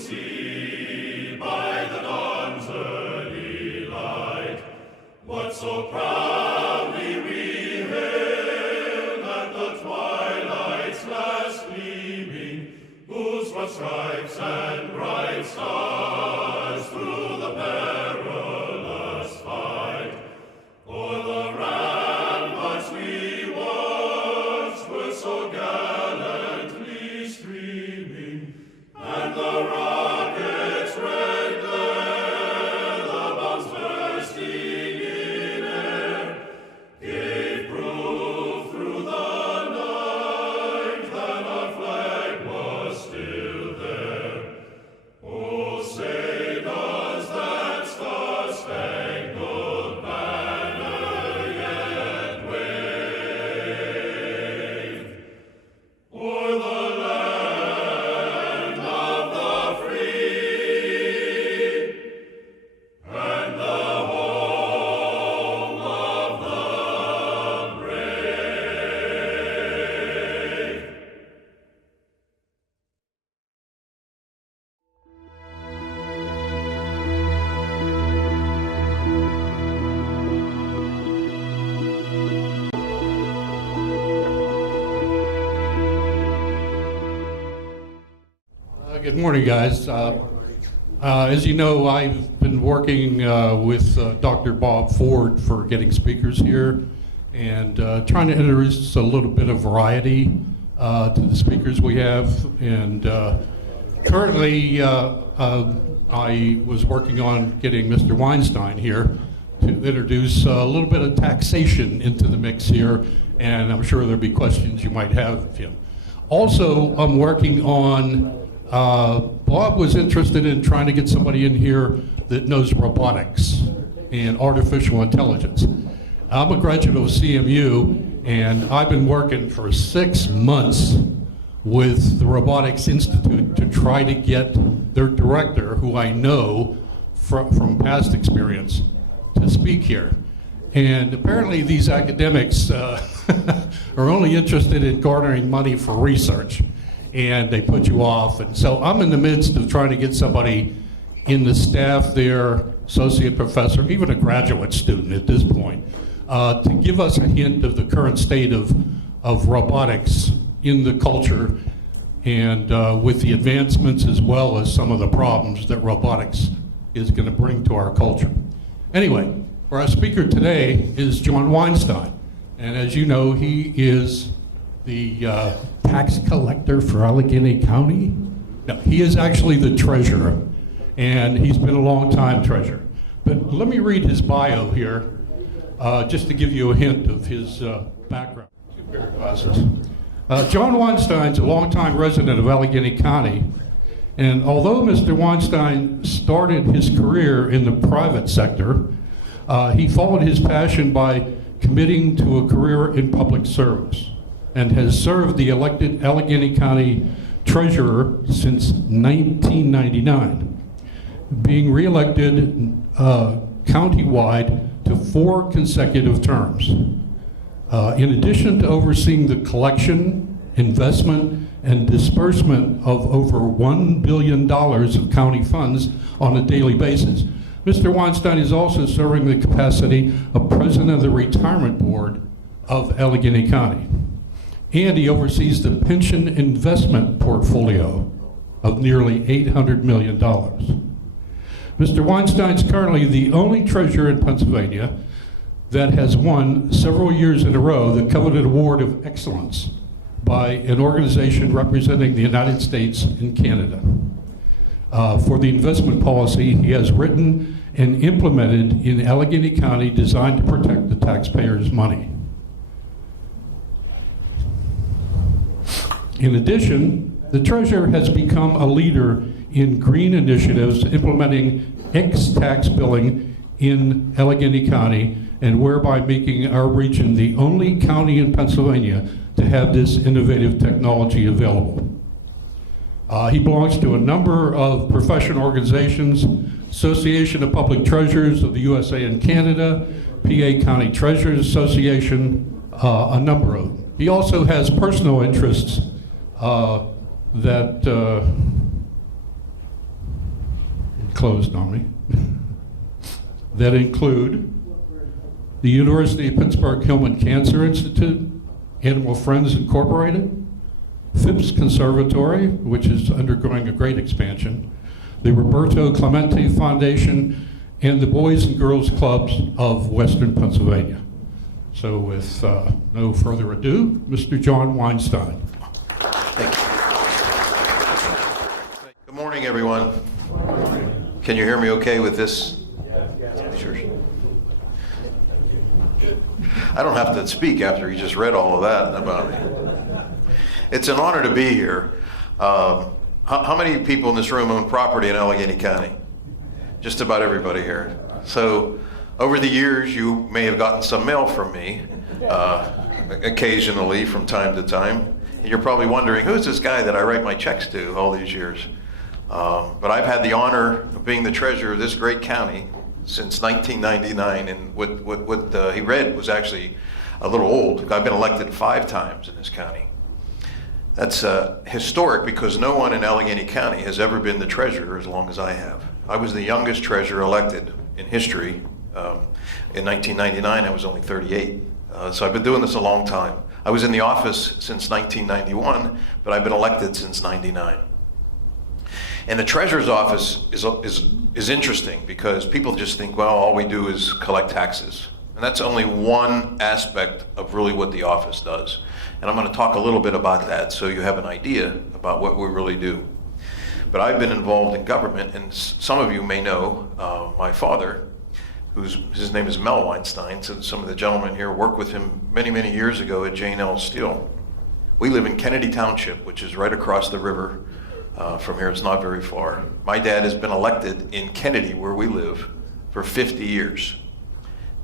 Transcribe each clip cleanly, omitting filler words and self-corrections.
see by the dawn's early light what so proudly we hailed at the twilight's last gleaming, whose broad stripes and bright stars through the perilous fight o'er the ramparts we watched were so gallantly streaming, and the rocket's red glare, the bombs bursting in air, gave proof through the night that our flag was still there. Oh, say does that star-spangled banner yet wave o'er the land of the free and the home of the brave? Good morning, guys. As you know, I've been working with Dr. Bob Ford for getting speakers here and trying to introduce a little bit of variety to the speakers we have. And currently, I was working on getting Mr. Weinstein here to introduce a little bit of taxation into the mix here, and I'm sure there'll be questions you might have of him. Also, I'm working on Bob was interested in trying to get somebody in here that knows robotics and artificial intelligence. I'm a graduate of CMU, and I've been working for 6 months with the Robotics Institute to try to get their director, who I know from past experience, to speak here. And apparently these academics are only interested in garnering money for research, and they put you off. And so I'm in the midst of trying to get somebody in the staff there, associate professor, even a graduate student at this point, to give us a hint of the current state of robotics in the culture, and with the advancements as well as some of the problems that robotics is going to bring to our culture. Anyway, our speaker today is John Weinstein, and as you know, he is the tax collector for Allegheny County. No, he is actually the treasurer, and he's been a long time treasurer. But let me read his bio here, just to give you a hint of his background. John Weinstein's a longtime resident of Allegheny County, and although Mr. Weinstein started his career in the private sector, he followed his passion by committing to a career in public service, and has served the elected Allegheny County Treasurer since 1999, being reelected countywide to 4 consecutive terms. In addition to overseeing the collection, investment, and disbursement of over $1 billion of county funds on a daily basis, Mr. Weinstein is also serving the capacity of President of the Retirement Board of Allegheny County. And he oversees the pension investment portfolio of nearly $800 million. Mr. Weinstein is currently the only treasurer in Pennsylvania that has won several years in a row the coveted Award of Excellence by an organization representing the United States and Canada. For the investment policy he has written and implemented in Allegheny County designed to protect the taxpayers' money. In addition, the treasurer has become a leader in green initiatives implementing X-tax billing in Allegheny County, and whereby making our region the only county in Pennsylvania to have this innovative technology available. He belongs to a number of professional organizations, Association of Public Treasurers of the USA and Canada, PA County Treasurers Association, a number of them. He also has personal interests that closed on me that include the University of Pittsburgh-Hillman Cancer Institute, Animal Friends Incorporated, Phipps Conservatory, which is undergoing a great expansion, the Roberto Clemente Foundation, and the Boys and Girls Clubs of Western Pennsylvania. So with no further ado, Mr. John Weinstein. Thank you. Good morning, everyone. Can you hear me okay with this? Sure. I don't have to speak after you just read all of that about me. It's an honor to be here. How many people in this room own property in Allegheny County? Just about everybody here. So over the years, you may have gotten some mail from me, occasionally from time to time. And you're probably wondering, who's this guy that I write my checks to all these years? But I've had the honor of being the treasurer of this great county since 1999, and what he read was actually a little old. I've been elected 5 times in this county. That's historic because no one in Allegheny County has ever been the treasurer as long as I have. I was the youngest treasurer elected in history. In 1999, I was only 38. So I've been doing this a long time. I was in the office since 1991, but I've been elected since 99. And the treasurer's office is interesting because people just think, well, all we do is collect taxes. And that's only one aspect of really what the office does. And I'm going to talk a little bit about that so you have an idea about what we really do. But I've been involved in government, and some of you may know my father, his name is Mel Weinstein. So some of the gentlemen here worked with him many, many years ago at J&L Steel. We live in Kennedy Township, which is right across the river from here. It's not very far. My dad has been elected in Kennedy, where we live, for 50 years.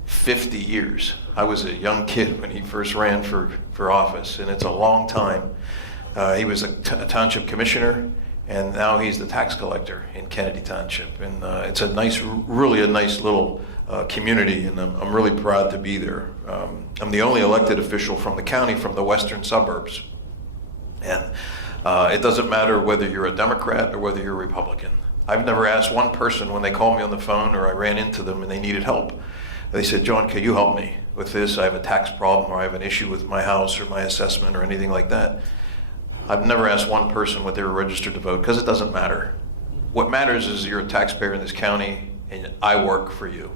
50 years. I was a young kid when he first ran for office, and it's a long time. He was a township commissioner, and now he's the tax collector in Kennedy Township. And it's a nice, really a nice little community, and I'm really proud to be there. I'm the only elected official from the county from the western suburbs. And it doesn't matter whether you're a Democrat or whether you're a Republican. I've never asked one person when they called me on the phone or I ran into them and they needed help. They said, John, can you help me with this? I have a tax problem, or I have an issue with my house or my assessment or anything like that. I've never asked one person what they were registered to vote, because it doesn't matter. What matters is you're a taxpayer in this county and I work for you.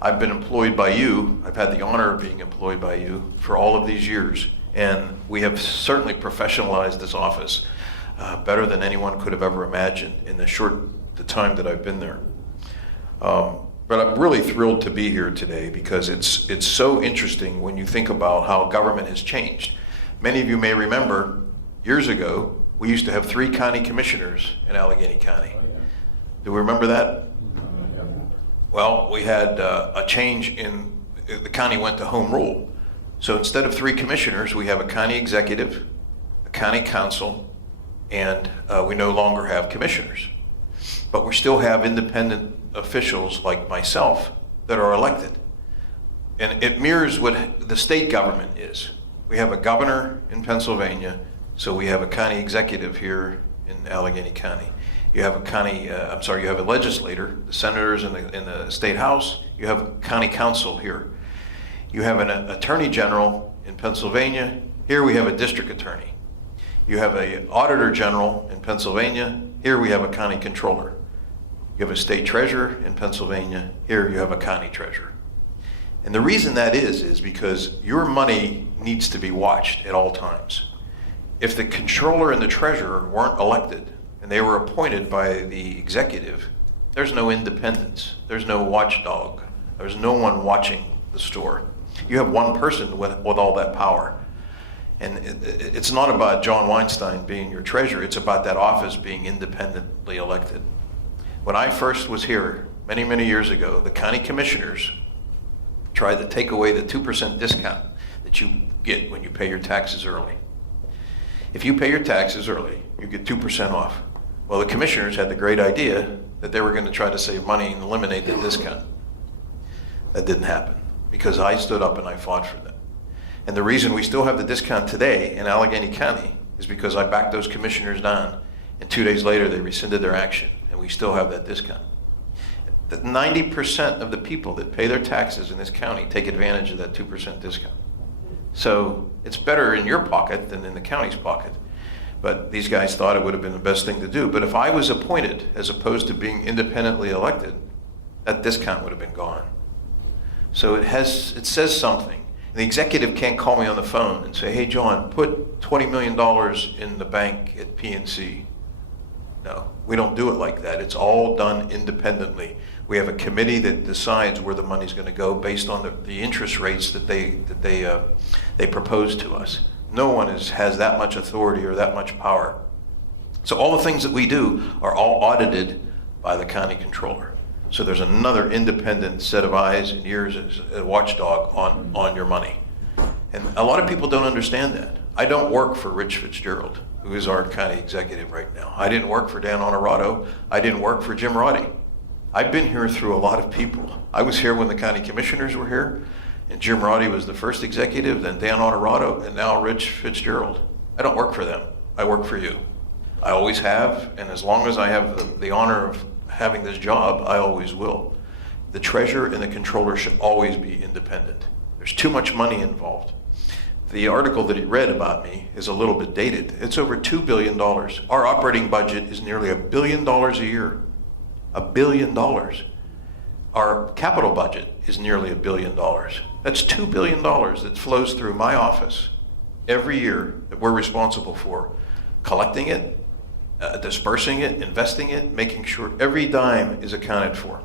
I've been employed by you. I've had the honor of being employed by you for all of these years. And we have certainly professionalized this office better than anyone could have ever imagined in the time that I've been there. But I'm really thrilled to be here today because it's so interesting when you think about how government has changed. Many of you may remember years ago, we used to have 3 county commissioners in Allegheny County. Do we remember that? Well, we had a change in, the county went to home rule. So instead of 3 commissioners, we have a county executive, a county council, and we no longer have commissioners. But we still have independent officials like myself that are elected. And it mirrors what the state government is. We have a governor in Pennsylvania, so we have a county executive here in Allegheny County. You have you have a legislator, the senators in the state house. You have a county council here. You have an attorney general in Pennsylvania. Here we have a district attorney. You have an auditor general in Pennsylvania. Here we have a county controller. You have a state treasurer in Pennsylvania. Here you have a county treasurer. And the reason that is because your money needs to be watched at all times. If the controller and the treasurer weren't elected and they were appointed by the executive, there's no independence. There's no watchdog. There's no one watching the store. You have one person with all that power. And it's not about John Weinstein being your treasurer. It's about that office being independently elected. When I first was here many, many years ago, the county commissioners tried to take away the 2% discount that you get when you pay your taxes early. If you pay your taxes early, you get 2% off. Well, the commissioners had the great idea that they were going to try to save money and eliminate the discount. That didn't happen because I stood up and I fought for them. And the reason we still have the discount today in Allegheny County is because I backed those commissioners down, and 2 days later they rescinded their action, and we still have that discount. that 90% of the people that pay their taxes in this county take advantage of that 2% discount. So it's better in your pocket than in the county's pocket. But these guys thought it would have been the best thing to do. But if I was appointed as opposed to being independently elected, that discount would have been gone. So it says something. And the executive can't call me on the phone and say, hey, John, put $20 million in the bank at PNC. No, we don't do it like that. It's all done independently. We have a committee that decides where the money's going to go based on the interest rates that they propose to us. No one has that much authority or that much power. So all the things that we do are all audited by the county controller. So there's another independent set of eyes and ears as a watchdog on your money. And a lot of people don't understand that. I don't work for Rich Fitzgerald, who is our county executive right now. I didn't work for Dan Honorado. I didn't work for Jim Roddy. I've been here through a lot of people. I was here when the county commissioners were here, and Jim Roddy was the first executive, then Dan Honorado, and now Rich Fitzgerald. I don't work for them. I work for you. I always have, and as long as I have the honor of having this job, I always will. The treasurer and the controller should always be independent. There's too much money involved. The article that he read about me is a little bit dated. It's over $2 billion. Our operating budget is nearly $1 billion a year. $1 billion. Our capital budget is nearly $1 billion. That's $2 billion that flows through my office every year that we're responsible for collecting it, dispersing it, investing it, making sure every dime is accounted for.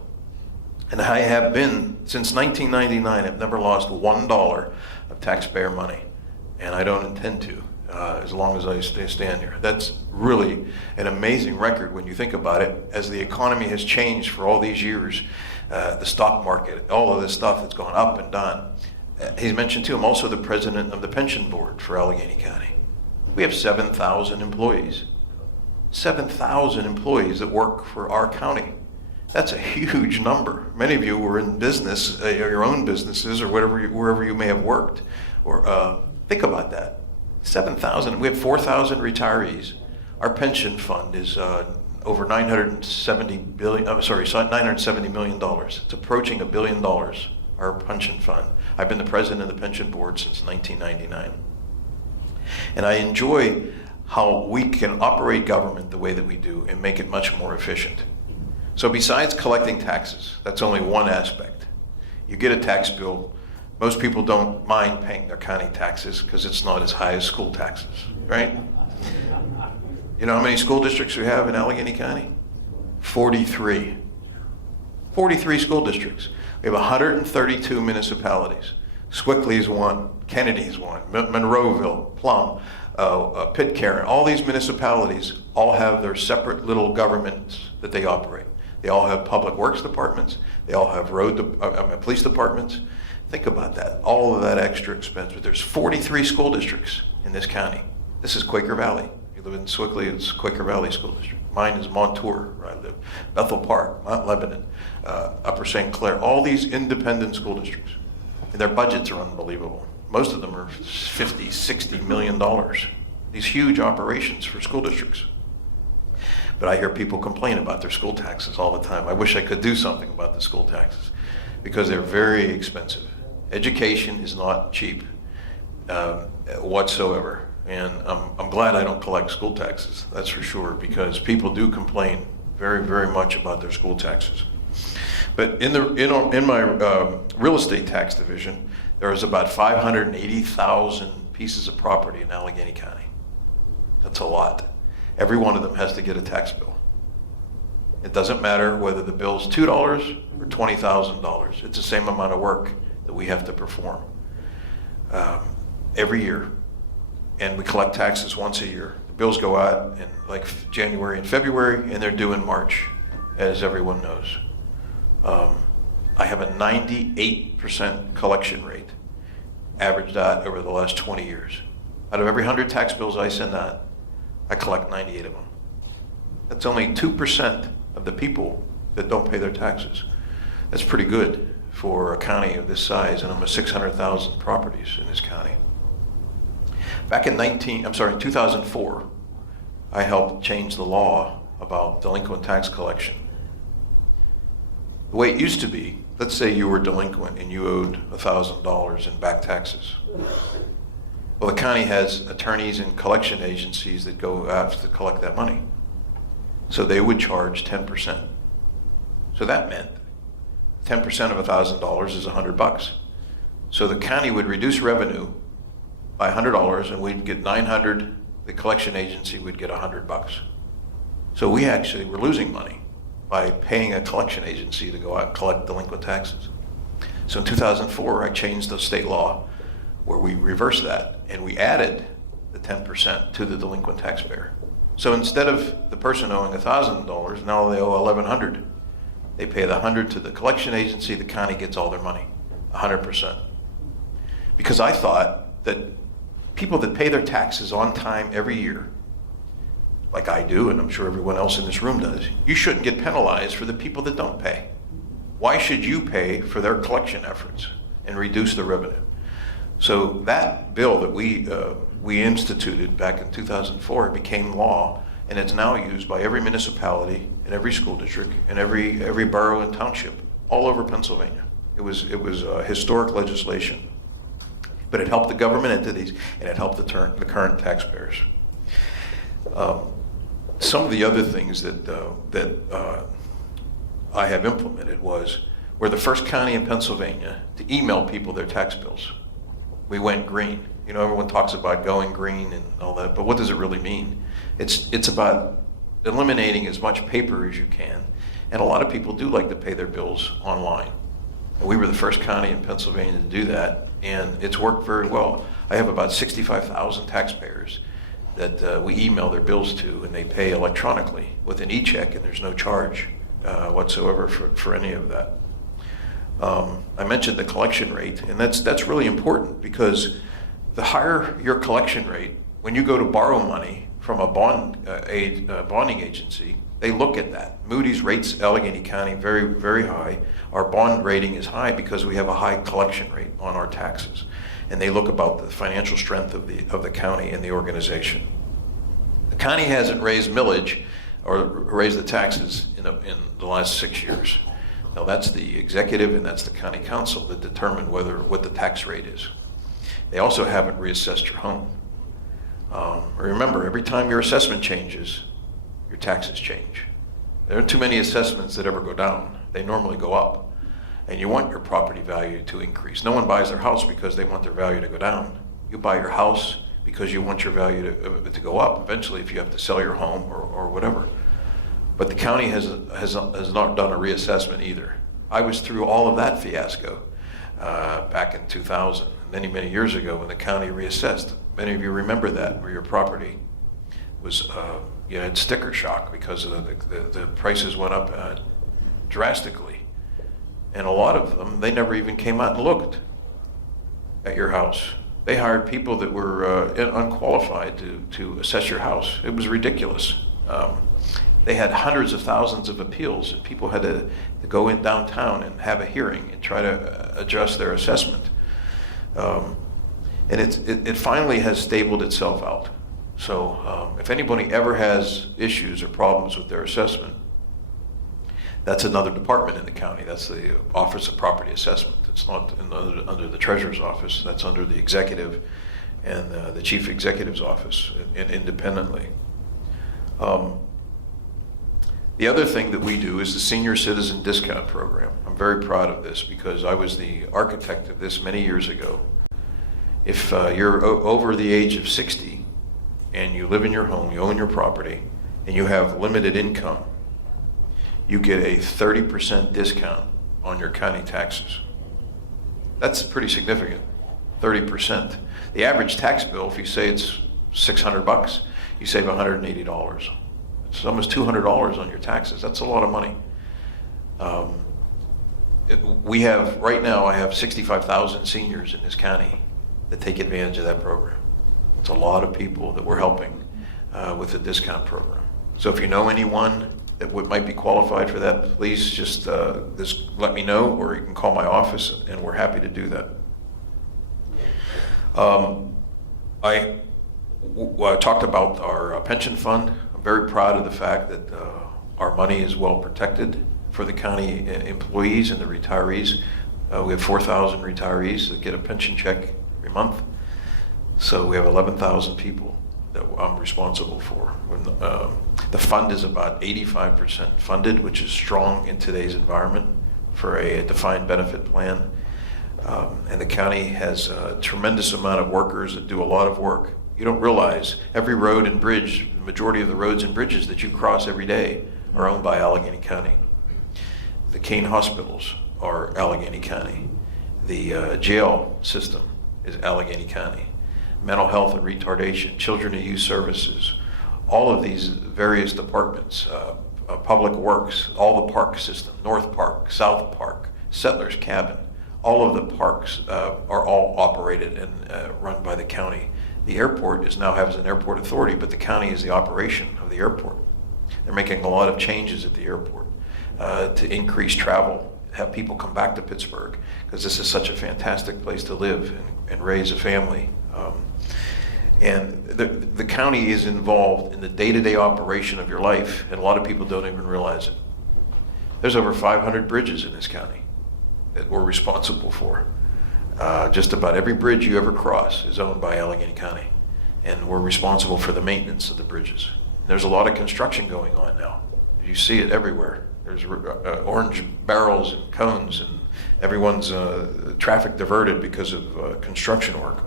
And I have been, since 1999, I've never lost $1 of taxpayer money. And I don't intend to, as long as I stand here. That's really an amazing record when you think about it. As the economy has changed for all these years, the stock market, all of this stuff that's gone up and down. He's mentioned too, I'm also the president of the pension board for Allegheny County. We have 7,000 employees. 7,000 employees that work for our county. That's a huge number. Many of you were in business, your own businesses, or wherever you may have worked. Or think about that. 7,000. We have 4,000 retirees. Our pension fund is over $970 million. It's approaching $1 billion. Our pension fund. I've been the president of the pension board since 1999, and I enjoy how we can operate government the way that we do and make it much more efficient. So besides collecting taxes, that's only one aspect. You get a tax bill. Most people don't mind paying their county taxes because it's not as high as school taxes, right? You know how many school districts we have in Allegheny County? 43. 43 school districts. We have 132 municipalities. Sewickley's one, Kennedy's one, Monroeville, Plum, Pitcairn. All these municipalities all have their separate little governments that they operate. They all have public works departments. They all have police departments. Think about that, all of that extra expense. But there's 43 school districts in this county. This is Quaker Valley. If you live in Sewickley, it's Quaker Valley School District. Mine is Montour, where I live. Bethel Park, Mount Lebanon, Upper St. Clair, all these independent school districts. And their budgets are unbelievable. Most of them are $50, $60 million. These huge operations for school districts. But I hear people complain about their school taxes all the time. I wish I could do something about the school taxes because they're very expensive. Education is not cheap whatsoever. And I'm glad I don't collect school taxes, that's for sure, because people do complain very, very much about their school taxes. But in my real estate tax division, there's about 580,000 pieces of property in Allegheny County. That's a lot. Every one of them has to get a tax bill. It doesn't matter whether the bill's $2 or $20,000. It's the same amount of work that we have to perform every year. And we collect taxes once a year. The bills go out in like January and February, and they're due in March, as everyone knows. I have a 98% collection rate, averaged out over the last 20 years. Out of every 100 tax bills I send out, I collect 98 of them. That's only 2% of the people that don't pay their taxes. That's pretty good for a county of this size and almost 600,000 properties in this county. Back in 2004, I helped change the law about delinquent tax collection. The way it used to be, let's say you were delinquent and you owed $1,000 in back taxes. Well, the county has attorneys and collection agencies that go out to collect that money. So they would charge 10%. So that meant 10% of $1,000 is $100. So the county would reduce revenue by $100 and we'd get $900. The collection agency would get $100. So we actually were losing money by paying a collection agency to go out and collect delinquent taxes. So in 2004, I changed the state law where we reversed that and we added the 10% to the delinquent taxpayer. So instead of the person owing $1,000, now they owe $1,100. They pay the $100 to the collection agency, the county gets all their money, 100%. Because I thought that people that pay their taxes on time every year, like I do, and I'm sure everyone else in this room does, you shouldn't get penalized for the people that don't pay. Why should you pay for their collection efforts and reduce the revenue? So that bill that we instituted back in 2004 became law, and it's now used by every municipality and every school district and every borough and township all over Pennsylvania. It was historic legislation, but it helped the government entities and it helped the current taxpayers. Some of the other things that I have implemented was we're the first county in Pennsylvania to email people their tax bills. We went green. You know, everyone talks about going green and all that, but what does it really mean? It's about eliminating as much paper as you can, and a lot of people do like to pay their bills online. And we were the first county in Pennsylvania to do that, and it's worked very well. I have about 65,000 taxpayers that we email their bills to, and they pay electronically with an e-check, and there's no charge whatsoever for any of that. I mentioned the collection rate, and that's really important because the higher your collection rate, when you go to borrow money from a bonding agency, they look at that. Moody's rates Allegheny County very, very high. Our bond rating is high because we have a high collection rate on our taxes. And they look about the financial strength of the county and the organization. The county hasn't raised millage or raised the taxes in the last 6 years. Now that's the executive and that's the county council that determine what the tax rate is. They also haven't reassessed your home. Remember, every time your assessment changes, your taxes change. There aren't too many assessments that ever go down. They normally go up. And you want your property value to increase. No one buys their house because they want their value to go down. You buy your house because you want your value to go up eventually if you have to sell your home or whatever. But the county has not done a reassessment either. I was through all of that fiasco back in 2000, many years ago when the county reassessed. Many of you remember that, where your property was, you had sticker shock because of the prices went up drastically. And a lot of them, they never even came out and looked at your house. They hired people that were unqualified to assess your house. It was ridiculous. They had hundreds of thousands of appeals, and people had to go in downtown and have a hearing and try to adjust their assessment. And it finally has stabled itself out. So if anybody ever has issues or problems with their assessment, that's another department in the county. That's the Office of Property Assessment. It's not under the Treasurer's office. That's under the executive and the Chief Executive's office and independently. The other thing that we do is the Senior Citizen Discount Program. I'm very proud of this because I was the architect of this many years ago. If you're over the age of 60 and you live in your home, you own your property, and you have limited income, you get a 30% discount on your county taxes. That's pretty significant, 30%. The average tax bill, if you say it's $600, you save $180. It's almost $200 on your taxes. That's a lot of money. Right now, I have 65,000 seniors in this county that take advantage of that program. It's a lot of people that we're helping with the discount program. So if you know anyone that might be qualified for that, please just let me know, or you can call my office, and we're happy to do that. I talked about our pension fund. I'm very proud of the fact that our money is well protected. for the county employees and the retirees. We have 4,000 retirees that get a pension check every month. So we have 11,000 people that I'm responsible for. The fund is about 85% funded, which is strong in today's environment for a defined benefit plan. And the county has a tremendous amount of workers that do a lot of work. You don't realize every road and bridge, the majority of the roads and bridges that you cross every day are owned by Allegheny County. The Kane hospitals are Allegheny County. The jail system is Allegheny County. Mental health and retardation, children and youth services, all of these various departments, public works, all the park system, North Park, South Park, Settlers Cabin, all of the parks are all operated and run by the county. The airport now has an airport authority, but the county is the operation of the airport. They're making a lot of changes at the airport to increase travel, have people come back to Pittsburgh, because this is such a fantastic place to live and raise a family. And the county is involved in the day-to-day operation of your life, and a lot of people don't even realize it. There's over 500 bridges in this county that we're responsible for. Just about every bridge you ever cross is owned by Allegheny County, and we're responsible for the maintenance of the bridges. There's a lot of construction going on now. You see it everywhere. There's orange barrels and cones, and everyone's traffic diverted because of construction work.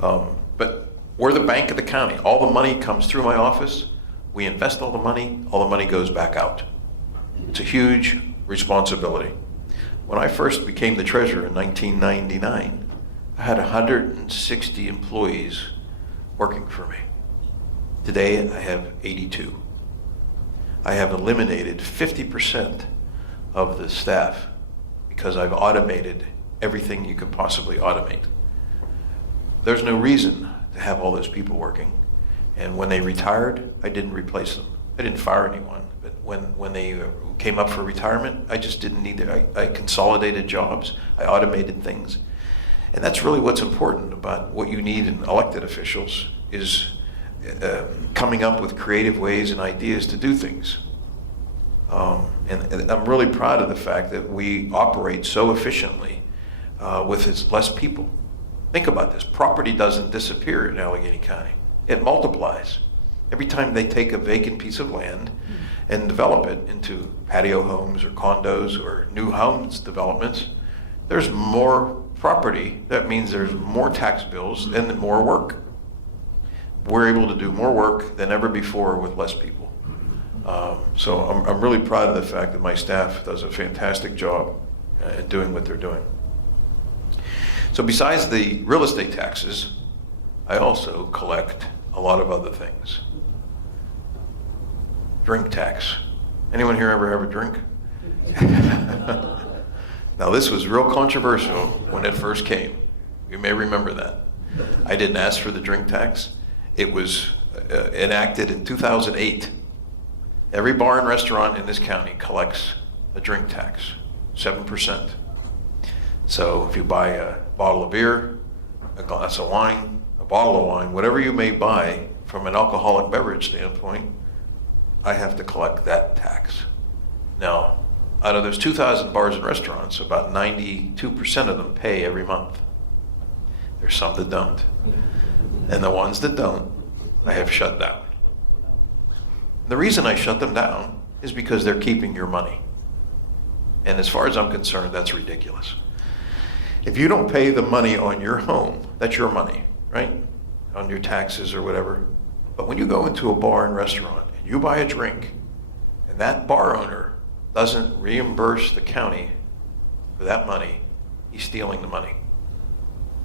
But we're the bank of the county. All the money comes through my office. We invest all the money goes back out. It's a huge responsibility. When I first became the treasurer in 1999, I had 160 employees working for me. Today, I have 82. I have eliminated 50% of the staff because I've automated everything you could possibly automate. There's no reason to have all those people working. And when they retired, I didn't replace them. I didn't fire anyone. But when they came up for retirement, I just didn't need it. I consolidated jobs. I automated things. And that's really what's important about what you need in elected officials is coming up with creative ways and ideas to do things. And I'm really proud of the fact that we operate so efficiently with less people. Think about this. Property doesn't disappear in Allegheny County. It multiplies. Every time they take a vacant piece of land and develop it into patio homes or condos or new homes developments, there's more property. That means there's more tax bills and more work. We're able to do more work than ever before with less people. So I'm really proud of the fact that my staff does a fantastic job in doing what they're doing. So besides the real estate taxes, I also collect a lot of other things. Drink tax. Anyone here ever have a drink? Now this was real controversial when it first came. You may remember that. I didn't ask for the drink tax. It was enacted in 2008. Every bar and restaurant in this county collects a drink tax, 7%. So if you buy a bottle of beer, a glass of wine, a bottle of wine, whatever you may buy from an alcoholic beverage standpoint, I have to collect that tax. Now, out of those 2,000 bars and restaurants, about 92% of them pay every month. There's some that don't. And the ones that don't, I have shut down. The reason I shut them down is because they're keeping your money. And as far as I'm concerned, that's ridiculous. If you don't pay the money on your home, that's your money, right? On your taxes or whatever. But when you go into a bar and restaurant and you buy a drink and that bar owner doesn't reimburse the county for that money, he's stealing the money.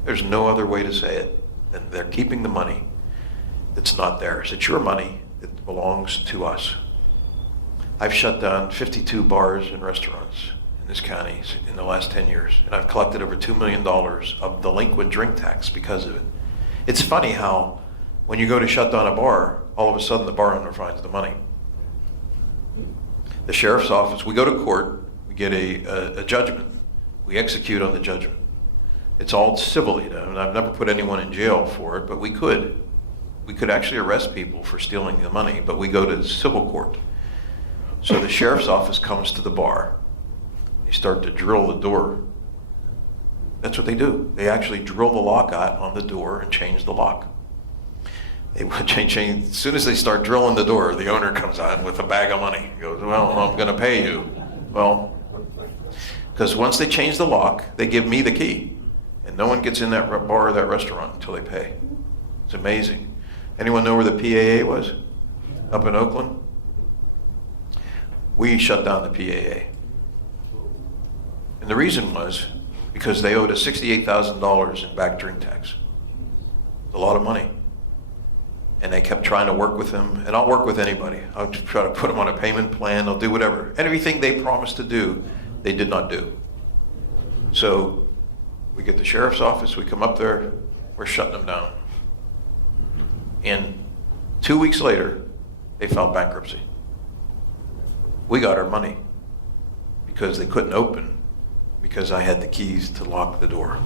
There's no other way to say it than they're keeping the money that's not theirs. It's your money. It belongs to us. I've shut down 52 bars and restaurants in this county in the last 10 years, and I've collected over $2 million of delinquent drink tax because of it. It's funny how when you go to shut down a bar, all of a sudden the bar owner finds the money. The sheriff's office, we go to court, we get a judgment, we execute on the judgment. It's all civilly done. I've never put anyone in jail for it, but we could. We could actually arrest people for stealing the money, but we go to civil court. So the sheriff's office comes to the bar. They start to drill the door. That's what they do. They actually drill the lock out on the door and change the lock. They change. As soon as they start drilling the door, the owner comes out with a bag of money. He goes, well, I'm going to pay you. Well, because once they change the lock, they give me the key. And no one gets in that bar or that restaurant until they pay. It's amazing. Anyone know where the PAA was? Up in Oakland? We shut down the PAA. And the reason was because they owed us $68,000 in back drink tax. A lot of money. And they kept trying to work with them, and I'll work with anybody. I'll try to put them on a payment plan, I'll do whatever. And everything they promised to do, they did not do. So we get the sheriff's office, we come up there, we're shutting them down. And 2 weeks later, they filed bankruptcy. We got our money because they couldn't open because I had the keys to lock the door.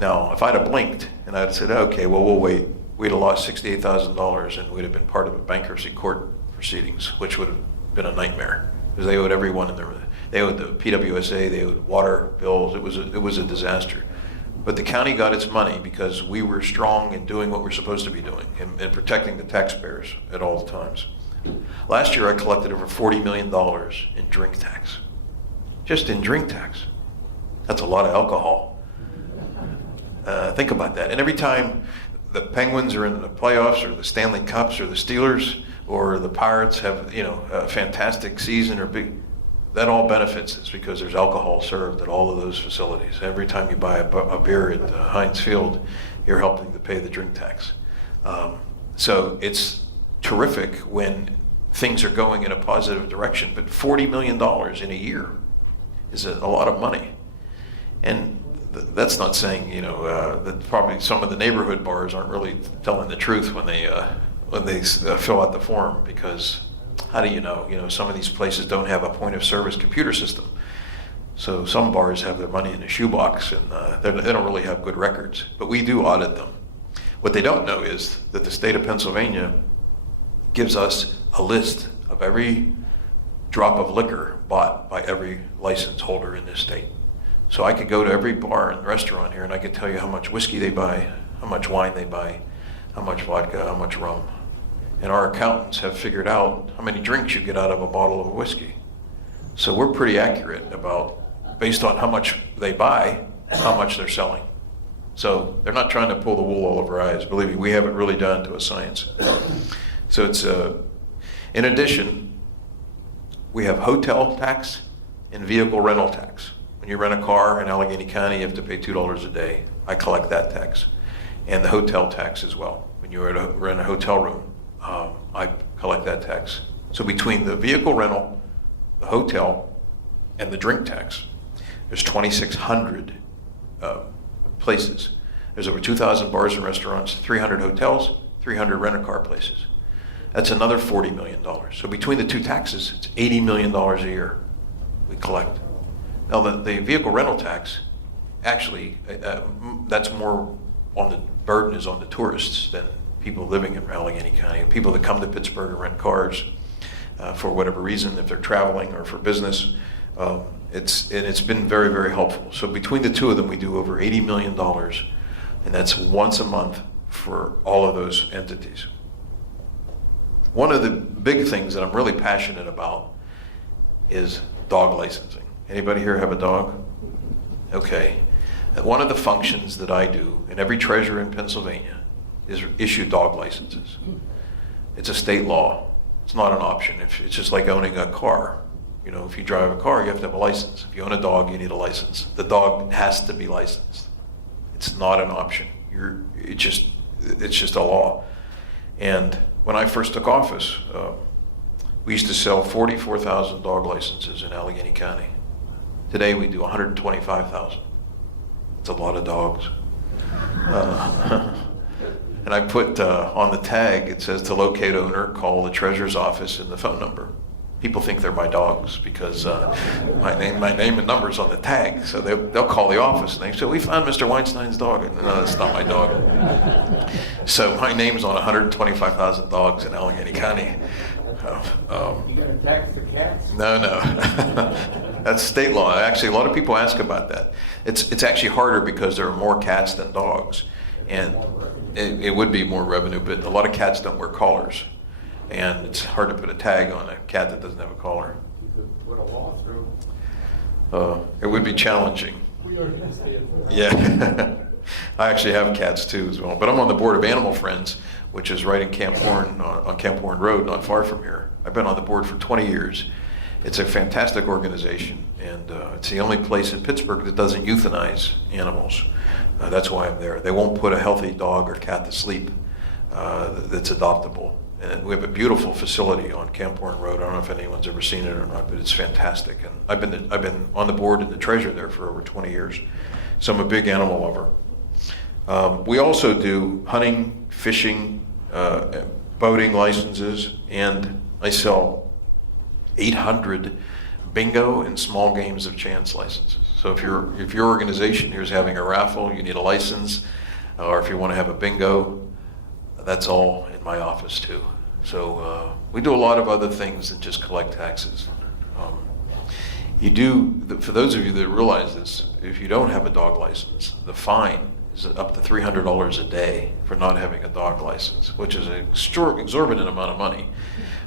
Now, if I'd have blinked and I'd have said, okay, well, we'll wait, we'd have lost $68,000 and we'd have been part of a bankruptcy court proceedings, which would have been a nightmare because they owed everyone in there. They owed the PWSA, they owed water bills. It was a disaster. But the county got its money because we were strong in doing what we're supposed to be doing and protecting the taxpayers at all times. Last year, I collected over $40 million in drink tax. Just in drink tax. That's a lot of alcohol. Think about that. And every time the Penguins are in the playoffs or the Stanley Cups or the Steelers or the Pirates have, a fantastic season or big, that all benefits us because there's alcohol served at all of those facilities. Every time you buy a beer at Heinz Field, you're helping to pay the drink tax. So it's terrific when things are going in a positive direction, but $40 million in a year is a lot of money. And that's not saying, that probably some of the neighborhood bars aren't really telling the truth when they fill out the form, because how do you know? Some of these places don't have a point of service computer system. So some bars have their money in a shoebox and they don't really have good records, but we do audit them. What they don't know is that the state of Pennsylvania gives us a list of every drop of liquor bought by every license holder in this state. So I could go to every bar and restaurant here and I could tell you how much whiskey they buy, how much wine they buy, how much vodka, how much rum. And our accountants have figured out how many drinks you get out of a bottle of whiskey. So we're pretty accurate about, based on how much they buy, how much they're selling. So they're not trying to pull the wool over our eyes. Believe me, we have it really down to a science. So it's, in addition, we have hotel tax and vehicle rental tax. When you rent a car in Allegheny County, you have to pay $2 a day. I collect that tax. And the hotel tax as well. When you rent a hotel room, I collect that tax. So between the vehicle rental, the hotel, and the drink tax, there's 2,600 places. There's over 2,000 bars and restaurants, 300 hotels, 300 rent-a-car places. That's another $40 million. So between the two taxes, it's $80 million a year we collect. Now the vehicle rental tax, actually, that's more on the burden is on the tourists than people living in Allegheny County. People that come to Pittsburgh and rent cars for whatever reason, if they're traveling or for business. It's been very, very helpful. So between the two of them, we do over $80 million, and that's once a month for all of those entities. One of the big things that I'm really passionate about is dog licensing. Anybody here have a dog? Okay. And one of the functions that I do, and every treasurer in Pennsylvania, is issue dog licenses. It's a state law. It's not an option. It's just like owning a car. If you drive a car, you have to have a license. If you own a dog, you need a license. The dog has to be licensed. It's not an option. It's just a law. And when I first took office, we used to sell 44,000 dog licenses in Allegheny County. Today we do 125,000. It's a lot of dogs. And I put on the tag, it says to locate owner, call the treasurer's office and the phone number. People think they're my dogs because my name and number's on the tag. So they'll call the office and they say, we found Mr. Weinstein's dog. And no, that's not my dog. So my name's on 125,000 dogs in Allegheny County. You gonna tax the cats? No, no. That's state law. Actually, a lot of people ask about that. It's actually harder because there are more cats than dogs. And it would be more revenue, but a lot of cats don't wear collars. And it's hard to put a tag on a cat that doesn't have a collar. You could put a law through. It would be challenging. Yeah. I actually have cats too as well. But I'm on the board of Animal Friends, which is right in Camp Horn, on Camp Horn Road, not far from here. I've been on the board for 20 years. It's a fantastic organization, and it's the only place in Pittsburgh that doesn't euthanize animals. That's why I'm there. They won't put a healthy dog or cat to sleep that's adoptable. And we have a beautiful facility on Camp Horn Road. I don't know if anyone's ever seen it or not, but it's fantastic. And I've been on the board and the treasurer there for over 20 years. So I'm a big animal lover. We also do hunting, fishing, boating licenses, and I sell 800 bingo and small games of chance licenses. So if your organization here is having a raffle, you need a license, or if you want to have a bingo, that's all in my office too. So we do a lot of other things than just collect taxes. For those of you that realize this, if you don't have a dog license, the fine is up to $300 a day for not having a dog license, which is an exorbitant amount of money.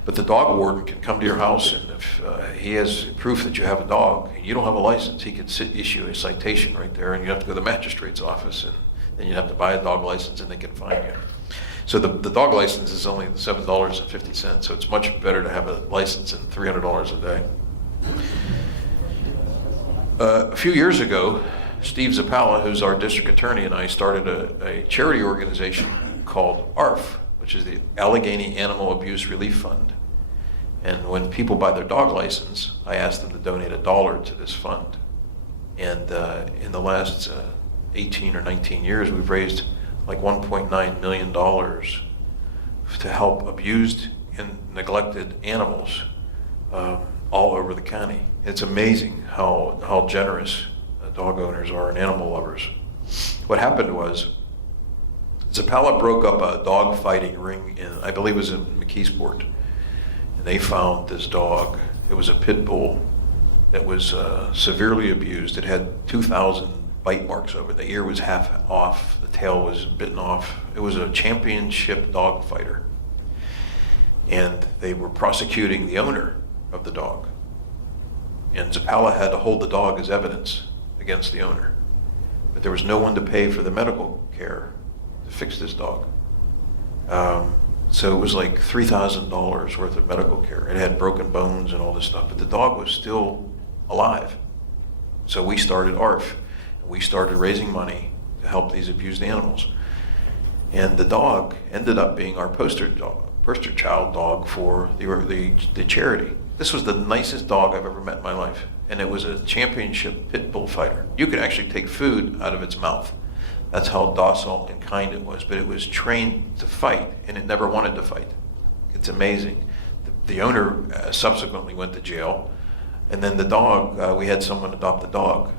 But the dog warden can come to your house, and if he has proof that you have a dog and you don't have a license, he could issue a citation right there, and you have to go to the magistrate's office, and then you have to buy a dog license, and they can fine you. So the dog license is only $7.50, so it's much better to have a license than $300 a day. A few years ago, Steve Zappala, who's our district attorney, and I started a charity organization called ARF, which is the Allegheny Animal Abuse Relief Fund. And when people buy their dog license, I ask them to donate $1 to this fund. And in the last 18 or 19 years, we've raised like $1.9 million to help abused and neglected animals all over the county. It's amazing how generous dog owners are and animal lovers. What happened was Zappala broke up a dog fighting ring in, I believe it was in McKeesport, and they found this dog. It was a pit bull that was severely abused. It had 2,000 bite marks over it. The ear was half off, the tail was bitten off. It was a championship dog fighter. And they were prosecuting the owner of the dog. And Zappala had to hold the dog as evidence against the owner. But there was no one to pay for the medical care to fix this dog. So it was like $3,000 worth of medical care. It had broken bones and all this stuff, but the dog was still alive. So we started ARF. We started raising money to help these abused animals. And the dog ended up being our poster child dog for the charity. This was the nicest dog I've ever met in my life. And it was a championship pit bull fighter. You could actually take food out of its mouth. That's how docile and kind it was. But it was trained to fight, and it never wanted to fight. It's amazing. The owner subsequently went to jail. And then the dog, we had someone adopt the dog.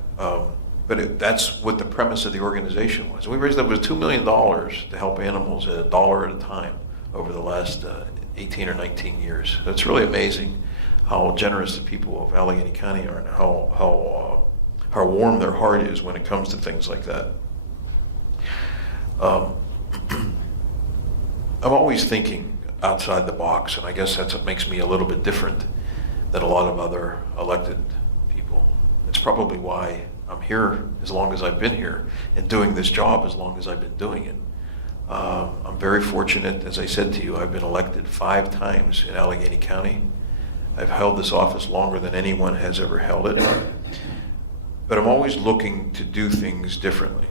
But that's what the premise of the organization was. We raised over $2 million to help animals at $1 at a time over the last 18 or 19 years. So it's really amazing how generous the people of Allegheny County are and how warm their heart is when it comes to things like that. I'm always thinking outside the box, and I guess that's what makes me a little bit different than a lot of other elected people. It's probably why I'm here as long as I've been here and doing this job as long as I've been doing it. I'm very fortunate, as I said to you, I've been elected 5 times in Allegheny County. I've held this office longer than anyone has ever held it. But I'm always looking to do things differently.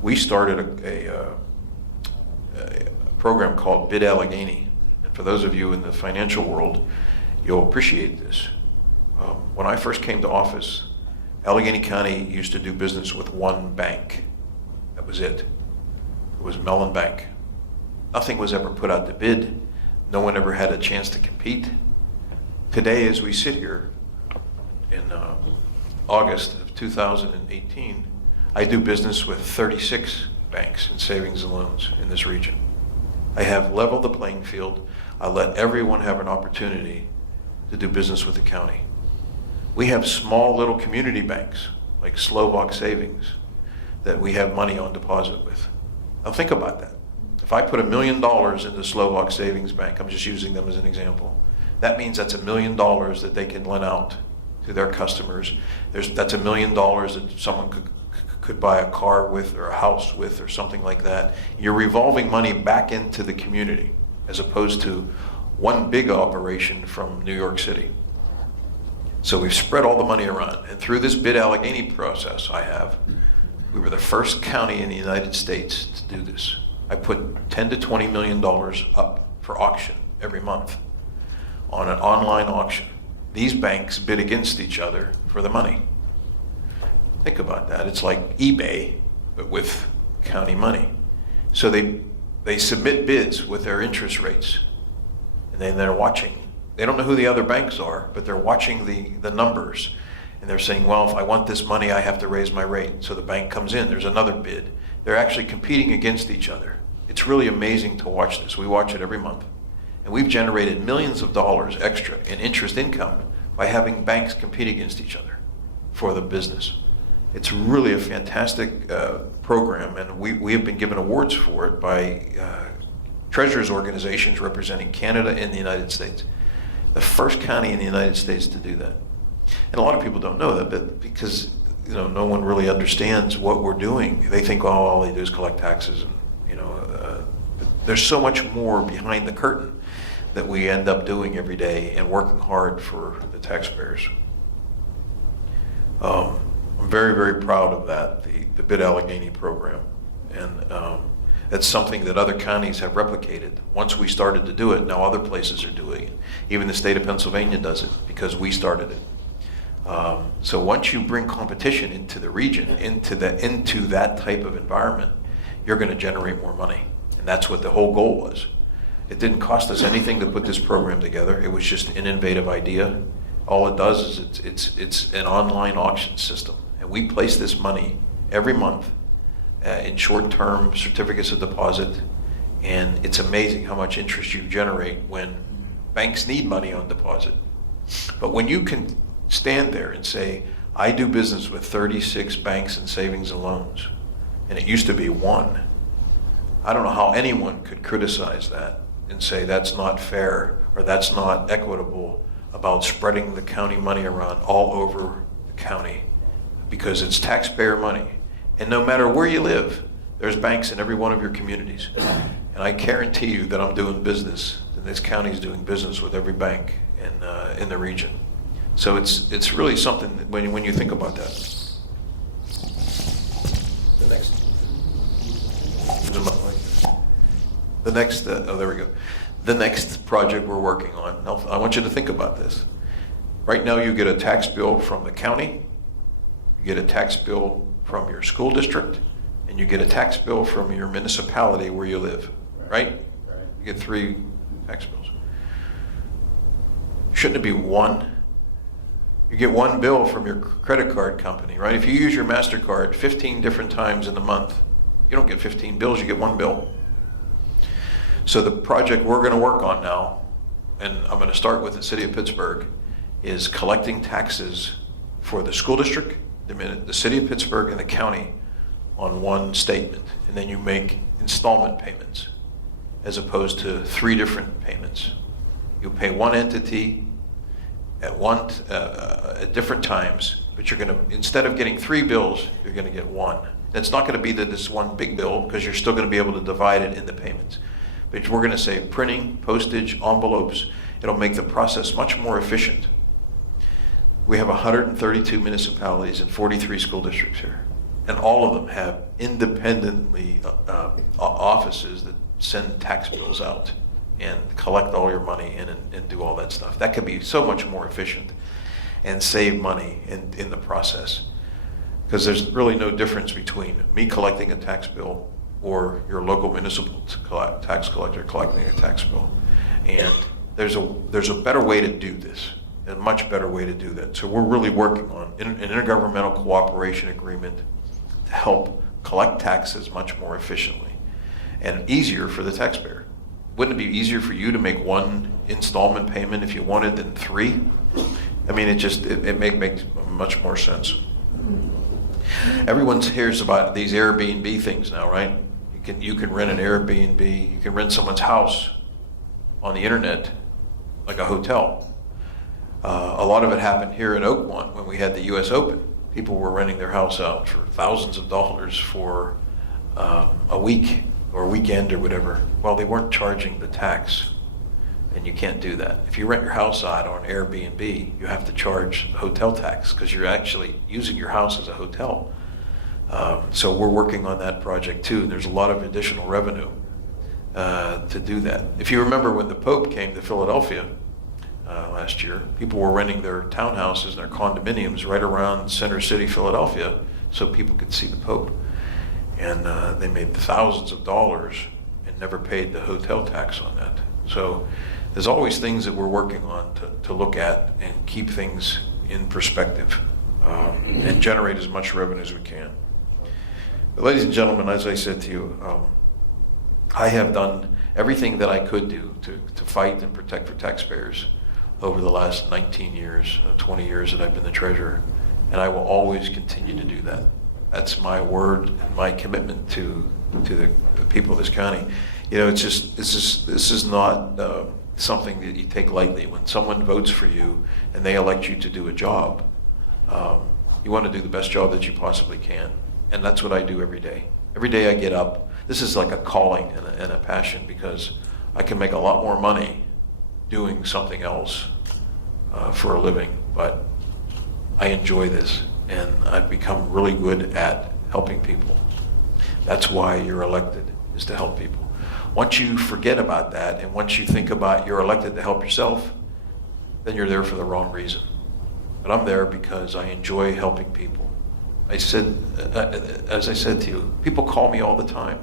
We started a program called Bid Allegheny. And for those of you in the financial world, you'll appreciate this. When I first came to office, Allegheny County used to do business with one bank. That was it. It was Mellon Bank. Nothing was ever put out to bid. No one ever had a chance to compete. Today, as we sit here in August of 2018, I do business with 36 banks and savings and loans in this region. I have leveled the playing field. I let everyone have an opportunity to do business with the county. We have small little community banks like Slovak Savings that we have money on deposit with. Now think about that. If I put $1 million into Slovak Savings Bank, I'm just using them as an example, that means that's $1 million that they can lend out to their customers. That's $1 million that someone could buy a car with or a house with or something like that. You're revolving money back into the community as opposed to one big operation from New York City. So we've spread all the money around. And through this bid Allegheny process we were the first county in the United States to do this. I put $10 to $20 million up for auction every month on an online auction. These banks bid against each other for the money. Think about that. It's like eBay, but with county money. So they submit bids with their interest rates, and then they're watching. They don't know who the other banks are, but they're watching the numbers, and they're saying, well, if I want this money, I have to raise my rate. So the bank comes in, there's another bid. They're actually competing against each other. It's really amazing to watch this. We watch it every month. And we've generated millions of dollars extra in interest income by having banks compete against each other for the business. It's really a fantastic program, and we have been given awards for it by treasurers organizations representing Canada and the United States. The first county in the United States to do that. And a lot of people don't know that, but because no one really understands what we're doing. They think, oh, all they do is collect taxes, and but there's so much more behind the curtain that we end up doing every day and working hard for the taxpayers. I'm very, very proud of that, the Bid Allegheny program. And it's something that other counties have replicated. Once we started to do it, now other places are doing it. Even the state of Pennsylvania does it because we started it. So once you bring competition into the region, into that type of environment, you're going to generate more money. And that's what the whole goal was. It didn't cost us anything to put this program together. It was just an innovative idea. All it does is it's an online auction system. And we place this money every month in short-term certificates of deposit. And it's amazing how much interest you generate when banks need money on deposit. But when you can stand there and say, I do business with 36 banks and savings and loans, and it used to be one. I don't know how anyone could criticize that and say that's not fair or that's not equitable about spreading the county money around all over the county, because it's taxpayer money. And no matter where you live, there's banks in every one of your communities. And I guarantee you that I'm doing business, and this county is doing business with every bank in the region. So it's really something that when you think about that. There we go. The next project we're working on, now, I want you to think about this. Right now you get a tax bill from the county, you get a tax bill from your school district, and you get a tax bill from your municipality where you live, right? You get 3 tax bills. Shouldn't it be one? You get one bill from your credit card company, right? If you use your MasterCard 15 different times in the month, you don't get 15 bills, you get one bill. So the project we're going to work on now, and I'm going to start with the city of Pittsburgh, is collecting taxes for the school district, the city of Pittsburgh, and the county on one statement. And then you make installment payments as opposed to 3 different payments. You'll pay one entity at different times, but you're going to, instead of getting 3 bills, you're going to get one. It's not going to be this one big bill, because you're still going to be able to divide it into payments. But we're going to save printing, postage, envelopes. It'll make the process much more efficient. We have 132 municipalities and 43 school districts here. And all of them have independently offices that send tax bills out and collect all your money and do all that stuff. That could be so much more efficient and save money in the process. Because there's really no difference between me collecting a tax bill or your local municipal tax collector collecting a tax bill. And there's a better way to do this, a much better way to do that. So we're really working on an intergovernmental cooperation agreement to help collect taxes much more efficiently and easier for the taxpayer. wouldn't it be easier for you to make one installment payment if you wanted than 3? I mean, it makes much more sense. Everyone hears about these Airbnb things now, right? You can rent an Airbnb, you can rent someone's house on the internet, like a hotel. A lot of it happened here in Oakmont when we had the U.S. Open. People were renting their house out for thousands of dollars for a week or a weekend or whatever. Well, they weren't charging the tax, and you can't do that. If you rent your house out on Airbnb, you have to charge the hotel tax because you're actually using your house as a hotel. So we're working on that project too, and there's a lot of additional revenue to do that. If you remember when the Pope came to Philadelphia last year, people were renting their townhouses and their condominiums right around Center City, Philadelphia, so people could see the Pope. And they made thousands of dollars and never paid the hotel tax on that. So there's always things that we're working on to look at and keep things in perspective and generate as much revenue as we can. But ladies and gentlemen, as I said to you, I have done everything that I could do to fight and protect for taxpayers over the last 19 years, 20 years that I've been the treasurer, and I will always continue to do that. That's my word and my commitment to the people of this county. You know, this is not something that you take lightly. When someone votes for you and they elect you to do a job, you want to do the best job that you possibly can. And that's what I do every day. Every day I get up. This is like a calling and a passion, because I can make a lot more money doing something else for a living. But I enjoy this, and I've become really good at helping people. That's why you're elected, is to help people. Once you forget about that, and once you think about you're elected to help yourself, then you're there for the wrong reason. But I'm there because I enjoy helping people. I said, as I said to you, people call me all the time,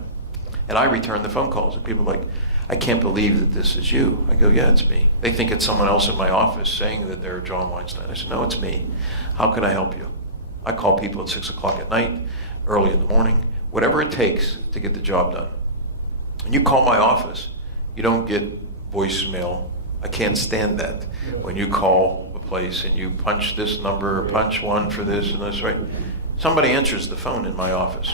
and I return the phone calls, and people are like, I can't believe that this is you. I go, yeah, it's me. They think it's someone else in my office saying that they're John Weinstein. I said, no, it's me. How can I help you? I call people at 6 o'clock at night, early in the morning, whatever it takes to get the job done. When you call my office, you don't get voicemail. I can't stand that. When you call a place and you punch this number, or punch 1 for this and this, right? Somebody answers the phone in my office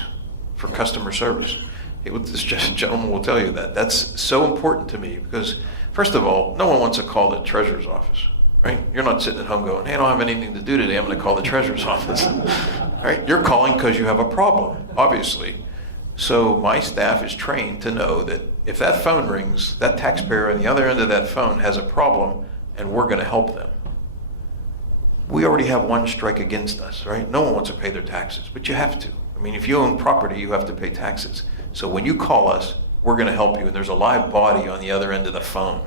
for customer service. This gentleman will tell you that. That's so important to me because, first of all, no one wants to call the treasurer's office, right? You're not sitting at home going, hey, I don't have anything to do today, I'm going to call the treasurer's office. Right? You're calling because you have a problem, obviously. So my staff is trained to know that if that phone rings, that taxpayer on the other end of that phone has a problem, and we're going to help them. We already have one strike against us, right? No one wants to pay their taxes, but you have to. I mean, if you own property, you have to pay taxes. So when you call us, we're going to help you, and there's a live body on the other end of the phone,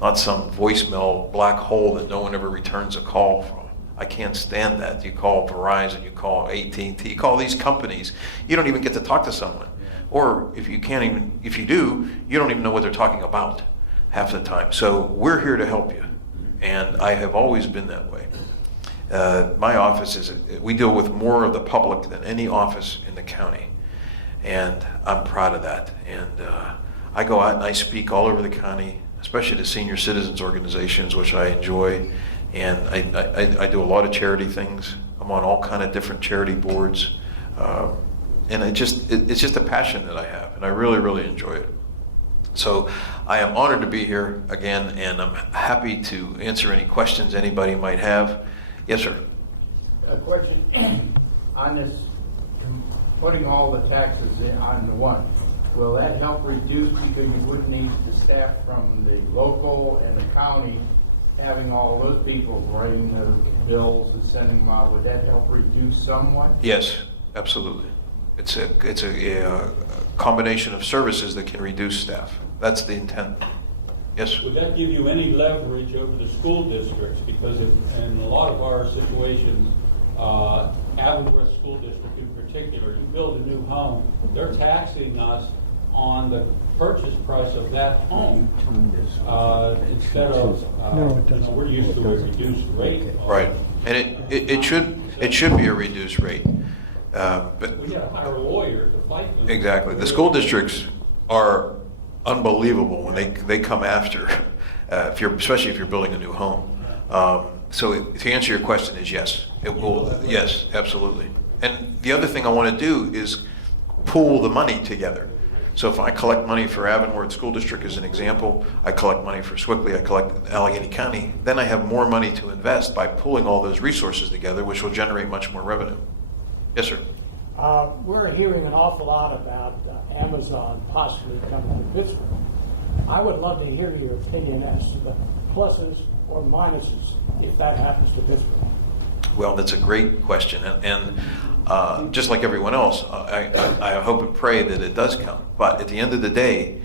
not some voicemail black hole that no one ever returns a call from. I can't stand that. You call Verizon, you call AT&T, you call these companies, you don't even get to talk to someone. Or if you do, you don't even know what they're talking about half the time. So we're here to help you, and I have always been that way. My office we deal with more of the public than any office in the county, and I'm proud of that. And I go out and I speak all over the county, especially to senior citizens organizations, which I enjoy, and I do a lot of charity things. I'm on all kind of different charity boards, and it's just a passion that I have, and I really, really enjoy it. So I am honored to be here again, and I'm happy to answer any questions anybody might have. Yes, sir. A question on this, putting all the taxes on the one. Will that help reduce, because you wouldn't need the staff from the local and the county having all those people writing the bills and sending them out? Would that help reduce somewhat? Yes, absolutely. It's a combination of services that can reduce staff. That's the intent. Yes? Would that give you any leverage over the school districts? Because in a lot of our situations, Avonworth School District in particular, you build a new home, they're taxing us on the purchase price of that home instead of, we're used to a reduced rate. Right. And it should be a reduced rate. But we got to hire a lawyer to fight them. exactly. The school districts are unbelievable when they come after, especially if you're building a new home. So to answer your question is yes, it will. Yes, absolutely. And the other thing I want to do is pool the money together. So if I collect money for Avonworth School District as an example, I collect money for Swickley, I collect Allegheny County, then I have more money to invest by pooling all those resources together, which will generate much more revenue. Yes, sir. We're hearing an awful lot about Amazon possibly coming to Pittsburgh. I would love to hear your opinion as to the pluses or minuses if that happens to Pittsburgh. Well, that's a great question, and just like everyone else, I hope and pray that it does come. But at the end of the day,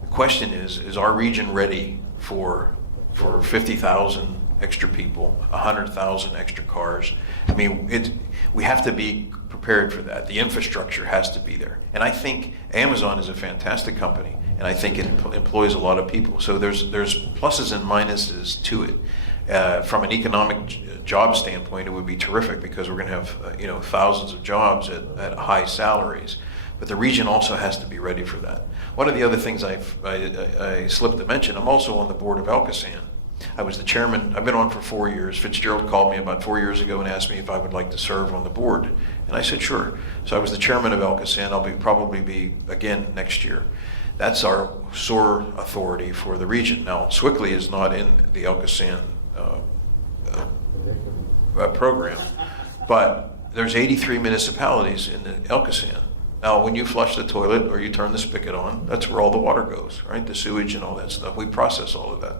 the question is our region ready for 50,000 extra people, 100,000 extra cars? I mean, we have to be prepared for that. The infrastructure has to be there. And I think Amazon is a fantastic company, and I think it employs a lot of people. So there's pluses and minuses to it. From an economic job standpoint, it would be terrific because we're going to have thousands of jobs at high salaries. But the region also has to be ready for that. One of the other things I slipped to mention, I'm also on the board of Elkasan. I was the chairman. I've been on for 4 years. Fitzgerald called me about 4 years ago and asked me if I would like to serve on the board, and I said sure. So I was the chairman of Elkasan. I'll probably be again next year. That's our sore authority for the region. Now, Swickley is not in the Elkasan program, but there's 83 municipalities in the Elkasan. Now, when you flush the toilet or you turn the spigot on, that's where all the water goes, right? The sewage and all that stuff. We process all of that.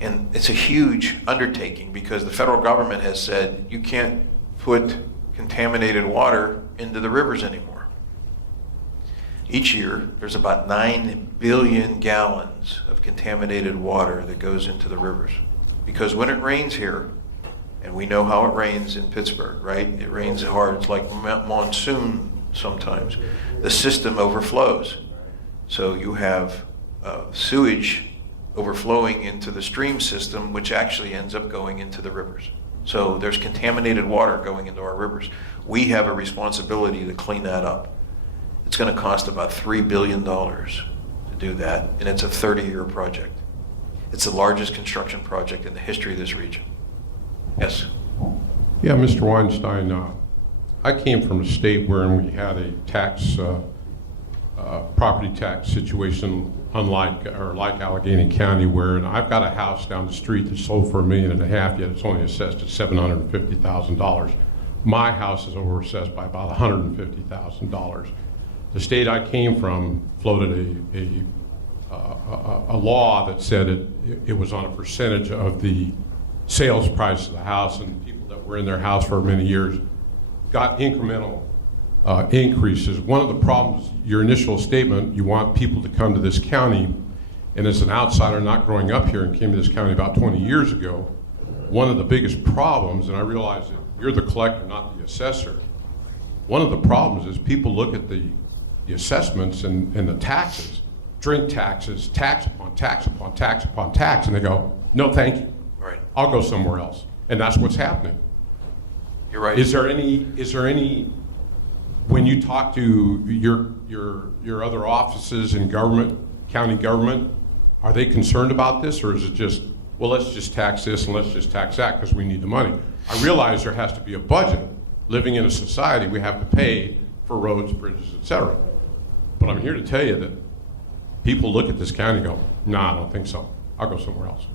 And it's a huge undertaking because the federal government has said you can't put contaminated water into the rivers anymore. Each year, there's about 9 billion gallons of contaminated water that goes into the rivers. Because when it rains here, and we know how it rains in Pittsburgh, right? It rains hard. It's like monsoon sometimes. The system overflows. So you have sewage overflowing into the stream system, which actually ends up going into the rivers. So there's contaminated water going into our rivers. We have a responsibility to clean that up. It's going to cost about $3 billion to do that, and it's a 30-year project. It's the largest construction project in the history of this region. Yes? Yeah, Mr. Weinstein, I came from a state where we had a property tax situation like Allegheny County, where I've got a house down the street that sold for $1.5 million, yet it's only assessed at $750,000. My house is overassessed by about $150,000. The state I came from floated a law that said it was on a percentage of the sales price of the house, and people that were in their house for many years got incremental increases. One of the problems, your initial statement, you want people to come to this county, and as an outsider not growing up here and came to this county about 20 years ago, one of the biggest problems, and I realize that you're the collector, not the assessor, one of the problems is people look at the assessments and the taxes, drink taxes, tax upon tax upon tax upon tax, and they go, no thank you. Right. I'll go somewhere else. And that's what's happening. You're right. Is there any when you talk to your other offices in government, county government, are they concerned about this, or is it just, well, let's just tax this and let's just tax that because we need the money? I realize there has to be a budget. Living in a society, we have to pay for roads, bridges, etc. But I'm here to tell you that people look at this county and go, nah, I don't think so. I'll go somewhere else.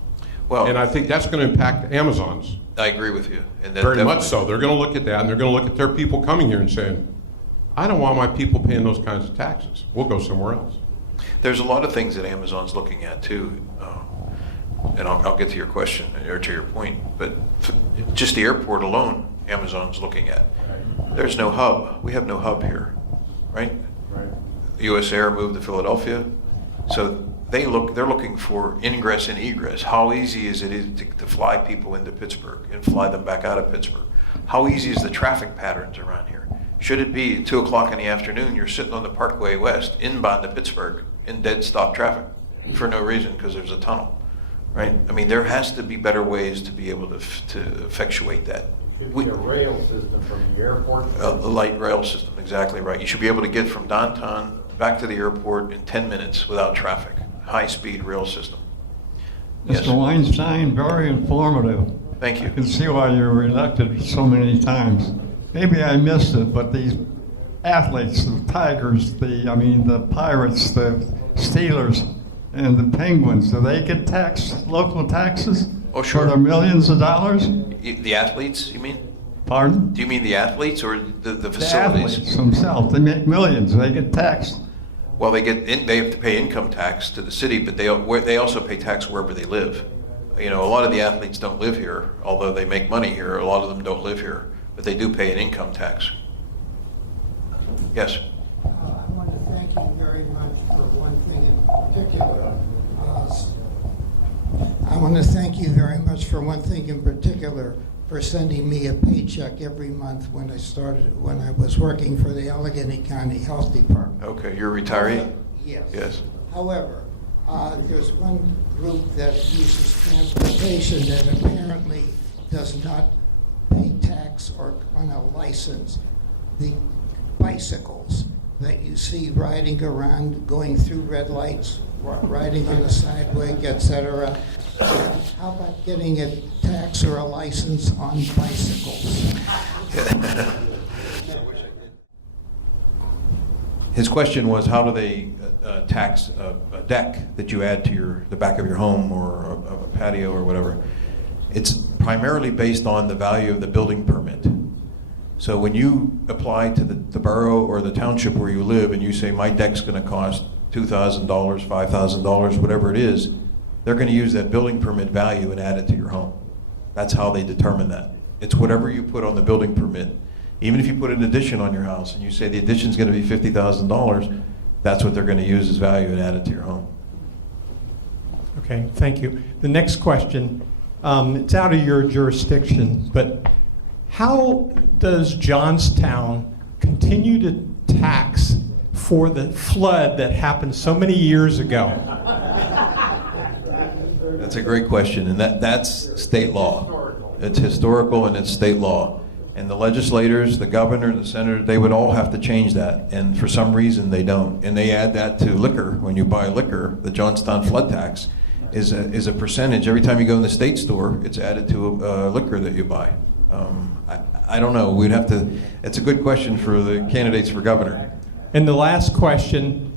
Well, And I think that's going to impact Amazon's. I agree with you. And that Very much definitely- so. They're going to look at that, and they're going to look at their people coming here and saying, I don't want my people paying those kinds of taxes. We'll go somewhere else. There's a lot of things that Amazon's looking at too, and I'll get to your question or to your point. But just the airport alone, Amazon's looking at. There's no hub. We have no hub here, right? Right. U.S. Air moved to Philadelphia, so they're looking for ingress and egress. How easy is it to fly people into Pittsburgh and fly them back out of Pittsburgh? How easy is the traffic patterns around here? Should it be 2 o'clock in the afternoon, you're sitting on the Parkway West, inbound to Pittsburgh, in dead stop traffic for no reason because there's a tunnel, right? I mean, there has to be better ways to be able to effectuate that. Should be a rail system from the airport. A light rail system, exactly right. You should be able to get from downtown back to the airport in 10 minutes without traffic. high-speed rail system. Yes. Mr. Weinstein, very informative. Thank you. I can see why you were elected so many times. Maybe I missed it, but these athletes, the Tigers, the Pirates, the Steelers, and the Penguins, do they get taxed, local taxes? Oh, sure. For their millions of dollars? The athletes, you mean? Pardon? Do you mean the athletes or the The facilities? athletes themselves, they make millions, they get taxed. Well, they have to pay income tax to the city, but they also pay tax wherever they live. You know, a lot of the athletes don't live here, although they make money here. A lot of them don't live here, but they do pay an income tax. Yes. I want to thank you very much for one thing in particular. I want to thank you very much for one thing in particular, for sending me a paycheck every month when I was working for the Allegheny County Health Department. Okay, you're a retiree? Yes. Yes. However, there's one group that uses transportation that apparently does not pay tax or on a license. The bicycles that you see riding around, going through red lights, riding on the sidewalk, etc. How about getting a tax or a license on bicycles? His question was, how do they tax a deck that you add to the back of your home or a patio or whatever? It's primarily based on the value of the building permit. So when you apply to the borough or the township where you live and you say, my deck's going to cost $2,000, $5,000, whatever it is, they're going to use that building permit value and add it to your home. That's how they determine that. It's whatever you put on the building permit. Even if you put an addition on your house and you say the addition's going to be $50,000, that's what they're going to use as value and add it to your home. Okay, thank you. The next question, it's out of your jurisdiction, but how does Johnstown continue to tax for the flood that happened so many years ago? That's a great question, and that's state law. It's historical and it's state law. And the legislators, the governor, the senator, they would all have to change that. And for some reason, they don't. And they add that to liquor. When you buy liquor, the Johnstown flood tax is a percentage. Every time you go in the state store, it's added to liquor that you buy. I don't know. We'd have to. It's a good question for the candidates for governor. And the last question,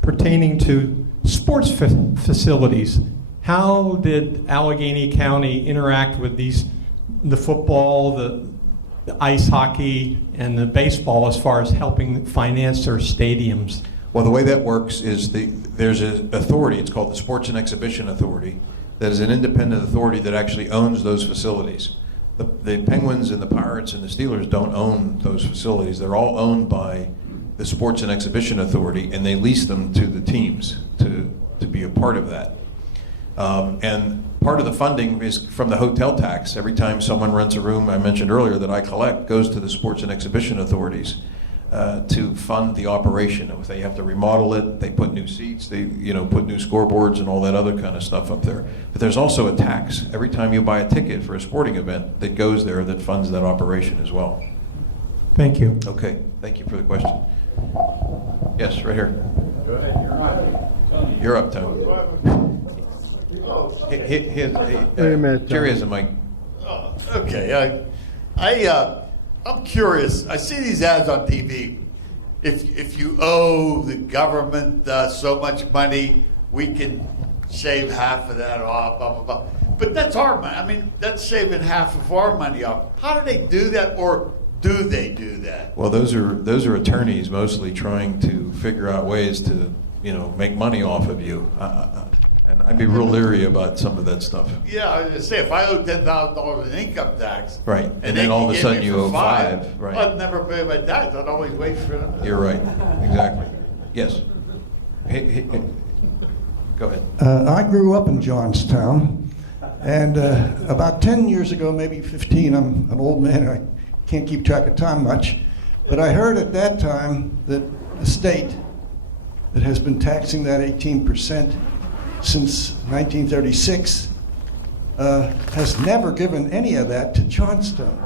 pertaining to sports facilities. How did Allegheny County interact with the football, the ice hockey, and the baseball as far as helping finance their stadiums? Well, the way that works is there's an authority. It's called the Sports and Exhibition Authority. That is an independent authority that actually owns those facilities. The Penguins and the Pirates and the Steelers don't own those facilities. They're all owned by the Sports and Exhibition Authority, and they lease them to the teams to be a part of that. And part of the funding is from the hotel tax. Every time someone rents a room, I mentioned earlier, that I collect, goes to the Sports and Exhibition Authorities to fund the operation. If they have to remodel it, they put new seats, they put new scoreboards and all that other kind of stuff up there. But there's also a tax every time you buy a ticket for a sporting event that goes there that funds that operation as well. Thank you. Okay, thank you for the question. Yes, right here. Go ahead, you're on. You're up, Tony. Wait a minute, Jerry has a mic. Okay, I'm curious. I see these ads on TV. If you owe the government so much money, we can shave half of that off, blah, blah, blah. But that's our money. I mean, that's shaving half of our money off. How do they do that, or do they do that? Well, those are attorneys mostly trying to figure out ways to, make money off of you. And I'd be real leery about some of that stuff. Yeah, I was gonna say, if I owe $10,000 in income tax, Right, and they then all can of a get sudden me you for owe five, right. I'd never pay my tax. I'd always wait for them. You're right, exactly. Yes. Hey, go ahead. I grew up in Johnstown, and about 10 years ago, maybe 15, I'm an old man, I can't keep track of time much, but I heard at that time that the state that has been taxing that 18% since 1936 has never given any of that to Johnstown.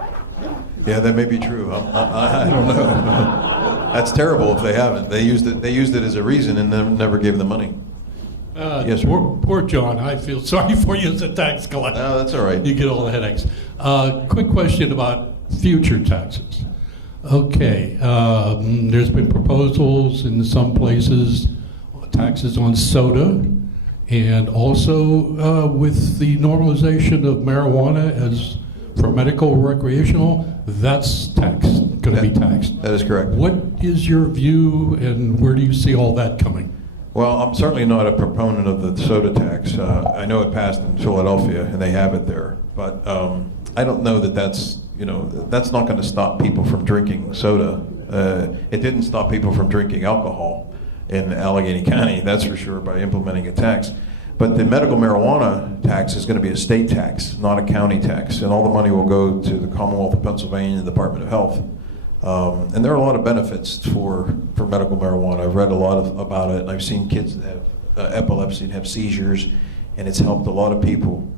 Yeah, that may be true. I don't know. That's terrible if they haven't. They used it as a reason and never gave the money. Yes, sir. Poor John. I feel sorry for you as a tax collector. No, that's all right. You get all the headaches. Quick question about future taxes. Okay, there's been proposals in some places, taxes on soda, and also with the normalization of marijuana as for medical recreational, that's taxed, going to be taxed. That is correct. What is your view, and where do you see all that coming? Well, I'm certainly not a proponent of the soda tax. I know it passed in Philadelphia, and they have it there. But I don't know that that's not going to stop people from drinking soda. It didn't stop people from drinking alcohol in Allegheny County, that's for sure, by implementing a tax. But the medical marijuana tax is going to be a state tax, not a county tax. And all the money will go to the Commonwealth of Pennsylvania and the Department of Health. And there are a lot of benefits for medical marijuana. I've read a lot about it, and I've seen kids that have epilepsy and have seizures, and it's helped a lot of people.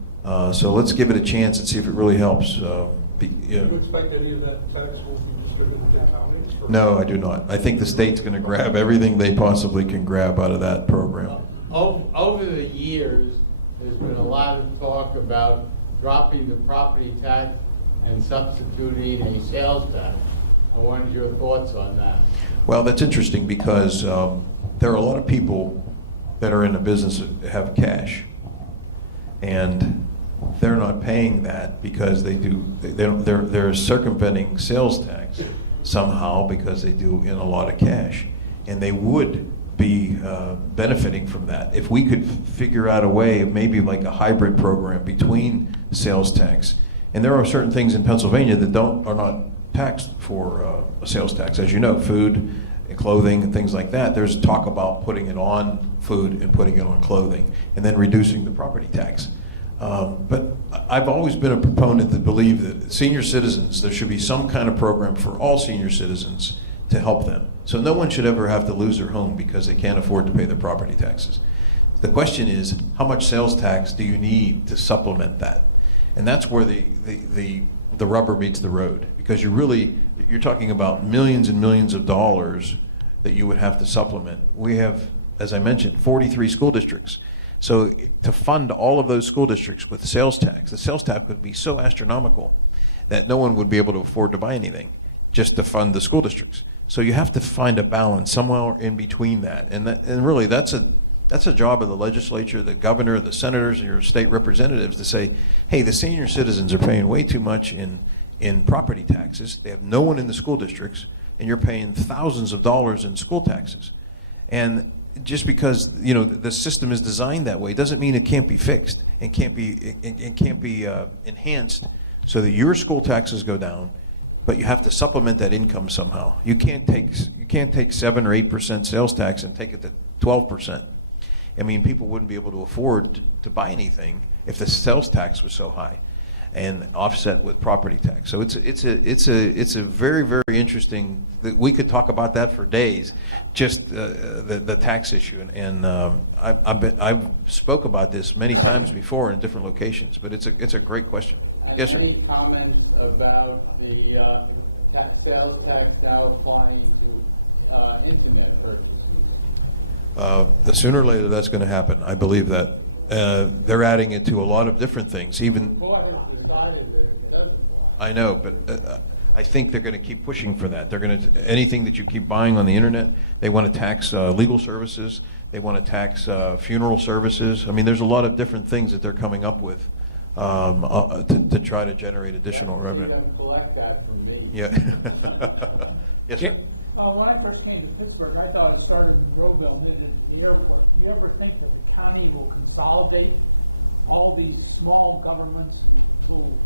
So let's give it a chance and see if it really helps. Do you expect any of that tax will be distributed to counties? No, I do not. I think the state's going to grab everything they possibly can grab out of that program. Over the years, there's been a lot of talk about dropping the property tax and substituting a sales tax. I wanted your thoughts on that. Well, that's interesting because there are a lot of people that are in the business that have cash, and they're not paying that because they're circumventing sales tax somehow because they do in a lot of cash, and they would be benefiting from that if we could figure out a way of maybe like a hybrid program between sales tax. And there are certain things in Pennsylvania that are not taxed for a sales tax, as you know, food and clothing and things like that. There's talk about putting it on food and putting it on clothing, and then reducing the property tax. But I've always been a proponent that believe that senior citizens, there should be some kind of program for all senior citizens to help them. So no one should ever have to lose their home because they can't afford to pay their property taxes. The question is, how much sales tax do you need to supplement that? And that's where the rubber meets the road, because you're talking about millions and millions of dollars that you would have to supplement. We have, as I mentioned, 43 school districts. So to fund all of those school districts with sales tax, the sales tax would be so astronomical that no one would be able to afford to buy anything just to fund the school districts. So you have to find a balance somewhere in between that. And really that's a job of the legislature, the governor, the senators, and your state representatives to say, hey, the senior citizens are paying way too much in property taxes. They have no one in the school districts, and you're paying thousands of dollars in school taxes. And just because the system is designed that way doesn't mean it can't be fixed and can't be enhanced so that your school taxes go down, but you have to supplement that income somehow. You can't take 7 or 8% sales tax and take it to 12%. I mean, people wouldn't be able to afford to buy anything if the sales tax was so high, and offset with property tax. So it's a very, very interesting. We could talk about that for days, just the tax issue. And I've spoke about this many times before in different locations. But it's a great question. Yes, sir. Any comments about the sales tax now applying to internet purchases? The sooner or later that's going to happen. I believe that. They're adding it to a lot of different things. I know, but I think they're going to keep pushing for that. They're going to anything that you keep buying on the internet. They want to tax legal services. They want to tax funeral services. I mean, there's a lot of different things that they're coming up with to try to generate additional revenue. Yeah. Yes, sir. When I first came to Pittsburgh, I thought it started in Roeville, near the airport. Do you ever think that the county will consolidate all these small governments, these little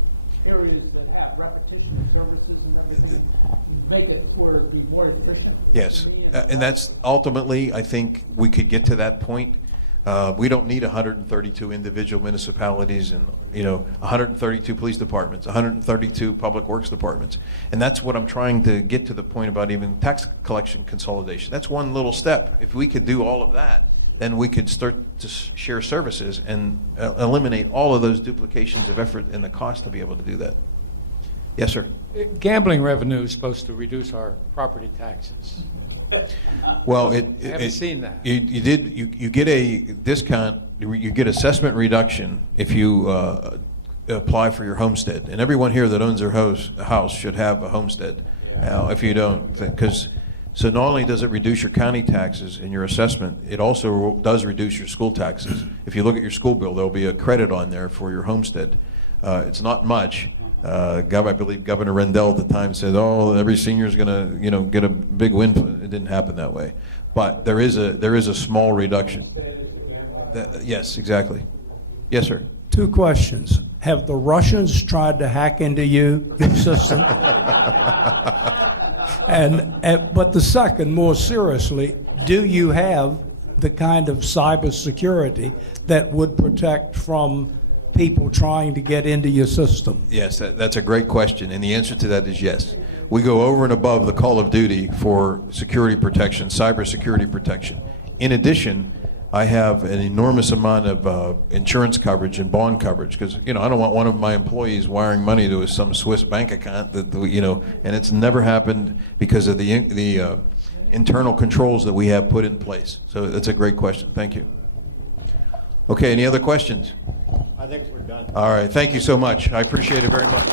areas that have repetition services and everything, and make it sort of be more efficient? Yes, and that's ultimately, I think we could get to that point. We don't need 132 individual municipalities and 132 police departments, 132 public works departments, and that's what I'm trying to get to the point about even tax collection consolidation. That's one little step. If we could do all of that, then we could start to share services and eliminate all of those duplications of effort and the cost to be able to do that. Yes, sir. Gambling revenue is supposed to reduce our property taxes. Well, I haven't seen that. You get a discount, you get assessment reduction if you apply for your homestead. And everyone here that owns their house should have a homestead. If you don't, so not only does it reduce your county taxes and your assessment, it also does reduce your school taxes. If you look at your school bill, there'll be a credit on there for your homestead. It's not much. I believe Governor Rendell at the time said, "Oh, every senior is going to, get a big win." It didn't happen that way, but there is a small reduction. Yes, exactly. Yes, sir. 2 questions. Have the Russians tried to hack into your system? But the second, more seriously, do you have the kind of cybersecurity that would protect from people trying to get into your system? Yes, that's a great question, and the answer to that is yes. We go over and above the call of duty for security protection, cybersecurity protection. In addition, I have an enormous amount of insurance coverage and bond coverage because, I don't want one of my employees wiring money to some Swiss bank account that, and it's never happened because of the internal controls that we have put in place. So that's a great question. Thank you. Okay, any other questions? I think we're done. All right, thank you so much. I appreciate it very much.